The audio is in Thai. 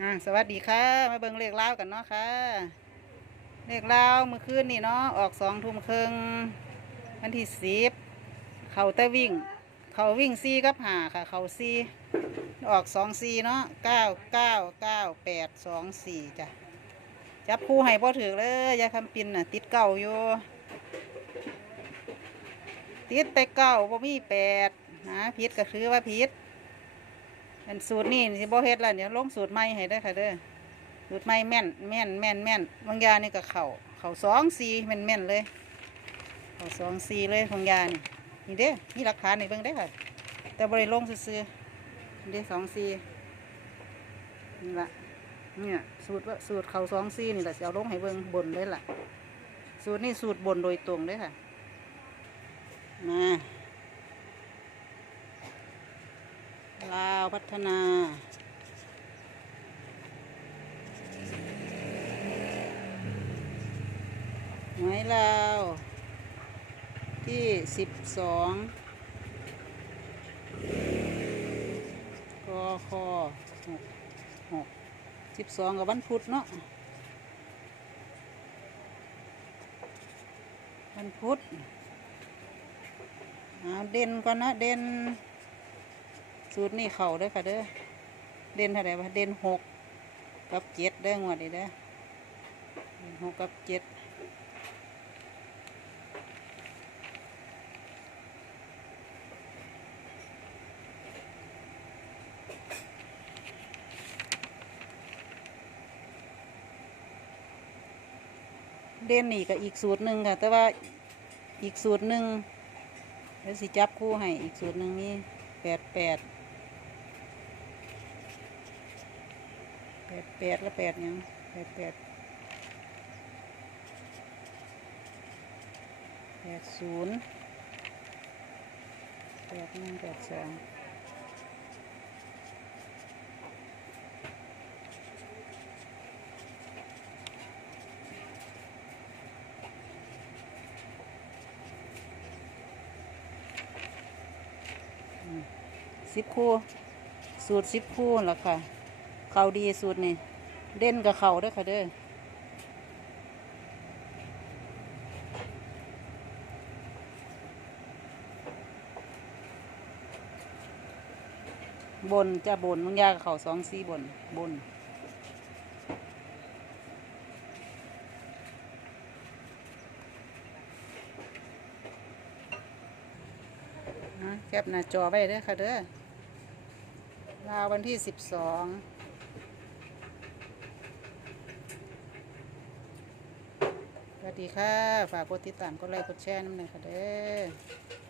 อ่าสวัสดีค่ะ มาเบิ่งเลขเล่ากันเนาะค่ะ เลขเล่าเมื่อคืนนี่เนาะออกสองทุ่มครึ่งวันที่สิบเขาต่วิ่ง เขาวิ่งซีกับหาค่ะ เขาซีออกสองซีเนาะเก้าเก้าเก้าแปดสองสี่จ้ะจับคู่ให้พ่อถือเลยยาคำปินน่ะ ติดเก่าอยู่ติดแต่เก้าบ่มีแปดนะพิษก็คือว่าพิษ อันสูตรนี่สิบ่เฮ็ดแล้วเดี๋ยวลงสูตรใหม่ให้ได้อค่ะเด้อสูตรใหม่แม่นแม่นแม่นแม่นบางยานี่ก็เข่าเข่าสองสี่แม่นแม่นเลยเข่าสองสี่เลยบางยานี่นี่เด้อมีหลักฐานในเบิ่งได้อค่ะ แต่บ่ได้ลงซื่อๆนี่เด้อสองสี่นี่ละเนี่ยสูตรว่าสูตรเข่าสองสี่นี่แหละสิเอาลงให้เบิ่งบนเลยล่ะ สูตรนี่สูตรบนโดยตรงเลยค่ะมา ลาว พัฒนา หมายลาว ที่สิบสองกอคหกหกสิบสองกับวันพุธเนาะวันพุธเอาเด่นก่อนนะเด่น สูตรนี่เข่าเด้อค่ะเด้อเด่นเท่าไหร่วะเด่นหกกับเจ็ดเด้องวดนี้เด้อเด่นหกกับเจ็ดเด่นนี่ก็อีกสูตรหนึ่งค่ะ แต่ว่าอีกสูตรหนึ่งเดี๋ยวสิจับคู่ให้อีกสูตรหนึ่งนี่แปดแปด แป ดแปดล้วแปดยังแปดแปดแปดศูนย์แปดหนึ่งแปดสองสิบคู่ สูตรสิบคู่นั่นละค่ะ เขาดีสูตรนี่ เด่นกับเขาด้อค่ะเด้อบนจะบนมึงยากับเขาสองสี่บนบนนะแคปหน้าจอไว้เด้อค่ะเด้อลาวันที่สิบสอง วัสดีค่ะ ฝากกดติดตามกดไลค์กดแชร์น้ำหนึ่งค่ะเด้อ